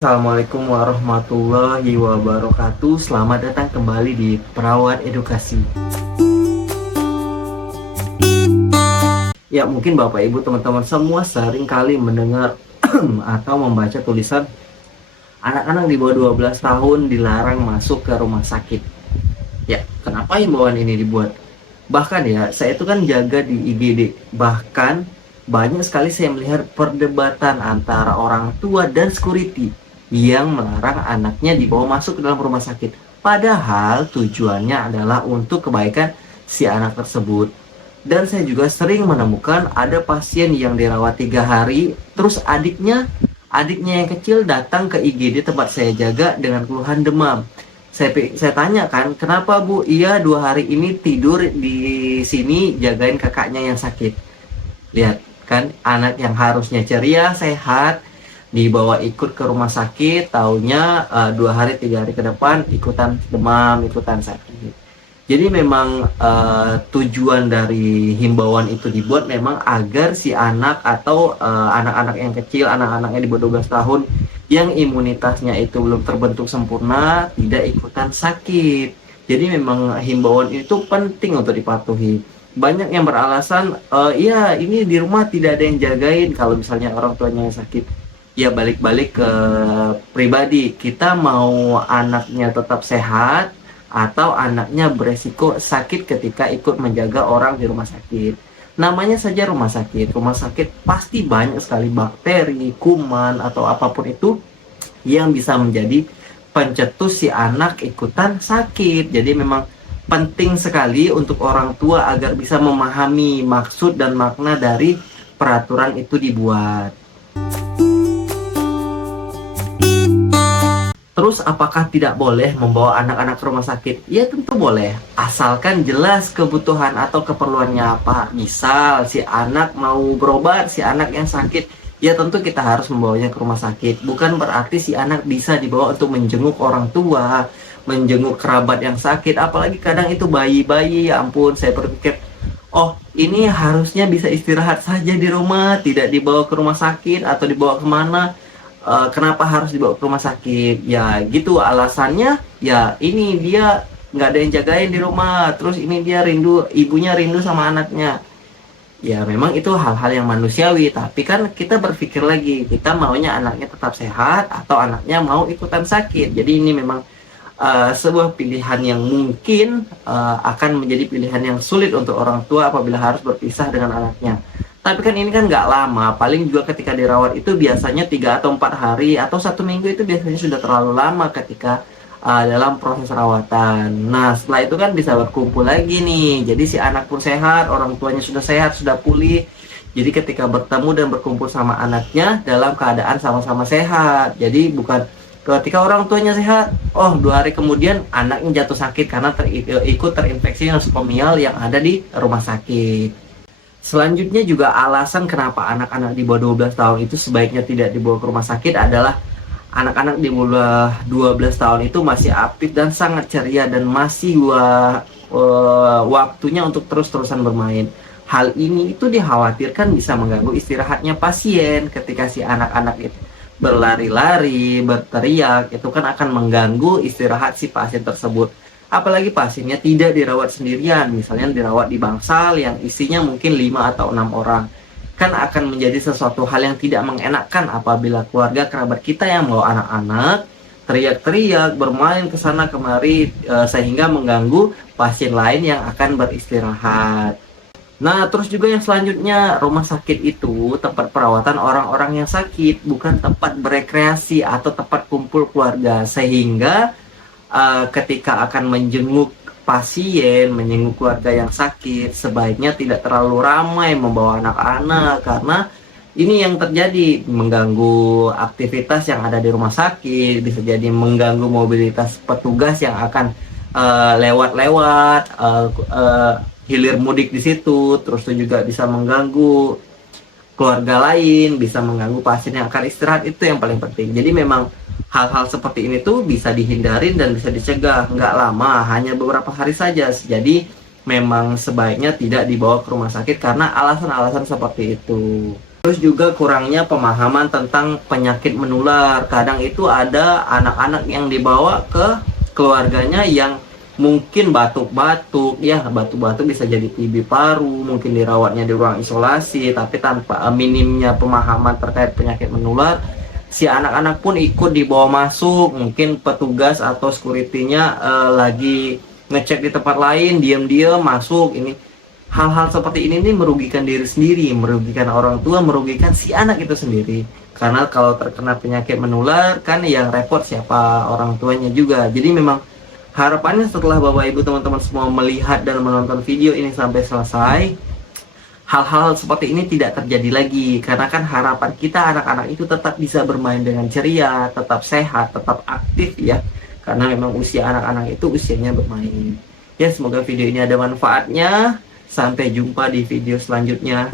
Assalamualaikum warahmatullahi wabarakatuh. Selamat datang kembali di Perawat Edukasi. Ya, mungkin Bapak Ibu teman-teman semua sering kali mendengar atau membaca tulisan anak-anak di bawah 12 tahun dilarang masuk ke rumah sakit. Ya, kenapa himbauan ini dibuat? Bahkan ya, saya itu kan jaga di IGD. Bahkan banyak sekali saya melihat perdebatan antara orang tua dan security yang melarang anaknya dibawa masuk ke dalam rumah sakit. Padahal tujuannya adalah untuk kebaikan si anak tersebut. Dan saya juga sering menemukan ada pasien yang dirawat 3 hari, terus adiknya yang kecil datang ke IGD tempat saya jaga dengan keluhan demam. Saya tanyakan, kenapa Bu? Iya, 2 hari ini tidur di sini jagain kakaknya yang sakit. Lihat kan, anak yang harusnya ceria, sehat, dibawa ikut ke rumah sakit, taunya 2 hari 3 hari ke depan ikutan demam, ikutan sakit. Jadi memang tujuan dari himbauan itu dibuat memang agar si anak atau anak-anak yang kecil, anak-anaknya di bawah 12 tahun yang imunitasnya itu belum terbentuk sempurna tidak ikutan sakit. Jadi memang himbauan itu penting untuk dipatuhi. Banyak yang beralasan, iya ini di rumah tidak ada yang jagain kalau misalnya orang tuanya yang sakit. Ya balik-balik ke pribadi, kita mau anaknya tetap sehat atau anaknya beresiko sakit ketika ikut menjaga orang di rumah sakit. Namanya saja rumah sakit pasti banyak sekali bakteri, kuman, atau apapun itu yang bisa menjadi pencetus si anak ikutan sakit. Jadi memang penting sekali untuk orang tua agar bisa memahami maksud dan makna dari peraturan itu dibuat. Terus apakah tidak boleh membawa anak-anak ke rumah sakit? Ya tentu boleh, asalkan jelas kebutuhan atau keperluannya apa. Misal si anak mau berobat, si anak yang sakit, ya tentu kita harus membawanya ke rumah sakit. Bukan berarti si anak bisa dibawa untuk menjenguk orang tua, menjenguk kerabat yang sakit. Apalagi kadang itu bayi-bayi, ya ampun, saya berpikir, oh ini harusnya bisa istirahat saja di rumah, tidak dibawa ke rumah sakit atau dibawa kemana. Kenapa harus dibawa ke rumah sakit? Ya gitu alasannya, ya ini dia nggak ada yang jagain di rumah, terus ini dia rindu, ibunya rindu sama anaknya. Ya memang itu hal-hal yang manusiawi, tapi kan kita berpikir lagi, kita maunya anaknya tetap sehat atau anaknya mau ikutan sakit. Jadi ini memang sebuah pilihan yang mungkin akan menjadi pilihan yang sulit untuk orang tua apabila harus berpisah dengan anaknya. Tapi kan ini kan nggak lama, paling juga ketika dirawat itu biasanya 3 atau 4 hari atau 1 minggu itu biasanya sudah terlalu lama ketika dalam proses rawatan. Nah setelah itu kan bisa berkumpul lagi nih, jadi si anak pun sehat, orang tuanya sudah sehat, sudah pulih. Jadi ketika bertemu dan berkumpul sama anaknya dalam keadaan sama-sama sehat. Jadi bukan ketika orang tuanya sehat, oh 2 hari kemudian anaknya jatuh sakit karena ikut terinfeksi nosokomial yang ada di rumah sakit. Selanjutnya juga alasan kenapa anak-anak di bawah 12 tahun itu sebaiknya tidak dibawa ke rumah sakit adalah anak-anak di bawah 12 tahun itu masih aktif dan sangat ceria dan masih waktunya untuk terus-terusan bermain. Hal ini itu dikhawatirkan bisa mengganggu istirahatnya pasien ketika si anak-anak itu berlari-lari, berteriak, itu kan akan mengganggu istirahat si pasien tersebut. Apalagi pasiennya tidak dirawat sendirian, misalnya dirawat di bangsal yang isinya mungkin 5 atau 6 orang. Kan akan menjadi sesuatu hal yang tidak mengenakan apabila keluarga kerabat kita yang membawa anak-anak teriak-teriak, bermain ke sana kemari, sehingga mengganggu pasien lain yang akan beristirahat. Nah, terus juga yang selanjutnya, rumah sakit itu tempat perawatan orang-orang yang sakit, bukan tempat berekreasi atau tempat kumpul keluarga. Sehingga ketika akan menjenguk pasien, menjenguk keluarga yang sakit, sebaiknya tidak terlalu ramai membawa anak-anak, karena ini yang terjadi mengganggu aktivitas yang ada di rumah sakit, bisa jadi mengganggu mobilitas petugas yang akan lewat-lewat, hilir mudik di situ, terus itu juga bisa mengganggu keluarga lain, bisa mengganggu pasien yang akan istirahat. Itu yang paling penting. Jadi memang hal-hal seperti ini tuh bisa dihindarin dan bisa dicegah, nggak lama, hanya beberapa hari saja. Jadi memang sebaiknya tidak dibawa ke rumah sakit karena alasan-alasan seperti itu. Terus juga kurangnya pemahaman tentang penyakit menular. Kadang itu ada anak-anak yang dibawa ke keluarganya yang mungkin batuk-batuk, ya batuk-batuk bisa jadi TB paru, mungkin dirawatnya di ruang isolasi, tapi tanpa minimnya pemahaman terkait penyakit menular, si anak-anak pun ikut dibawa masuk. Mungkin petugas atau security-nya lagi ngecek di tempat lain, diam-diam masuk. Ini hal-hal seperti ini nih merugikan diri sendiri, merugikan orang tua, merugikan si anak itu sendiri. Karena kalau terkena penyakit menular kan yang repot siapa, orang tuanya juga. Jadi memang harapannya setelah Bapak Ibu teman-teman semua melihat dan menonton video ini sampai selesai, hal-hal seperti ini tidak terjadi lagi. Karena kan harapan kita anak-anak itu tetap bisa bermain dengan ceria, tetap sehat, tetap aktif ya. Karena memang usia anak-anak itu usianya bermain. Ya, semoga video ini ada manfaatnya. Sampai jumpa di video selanjutnya.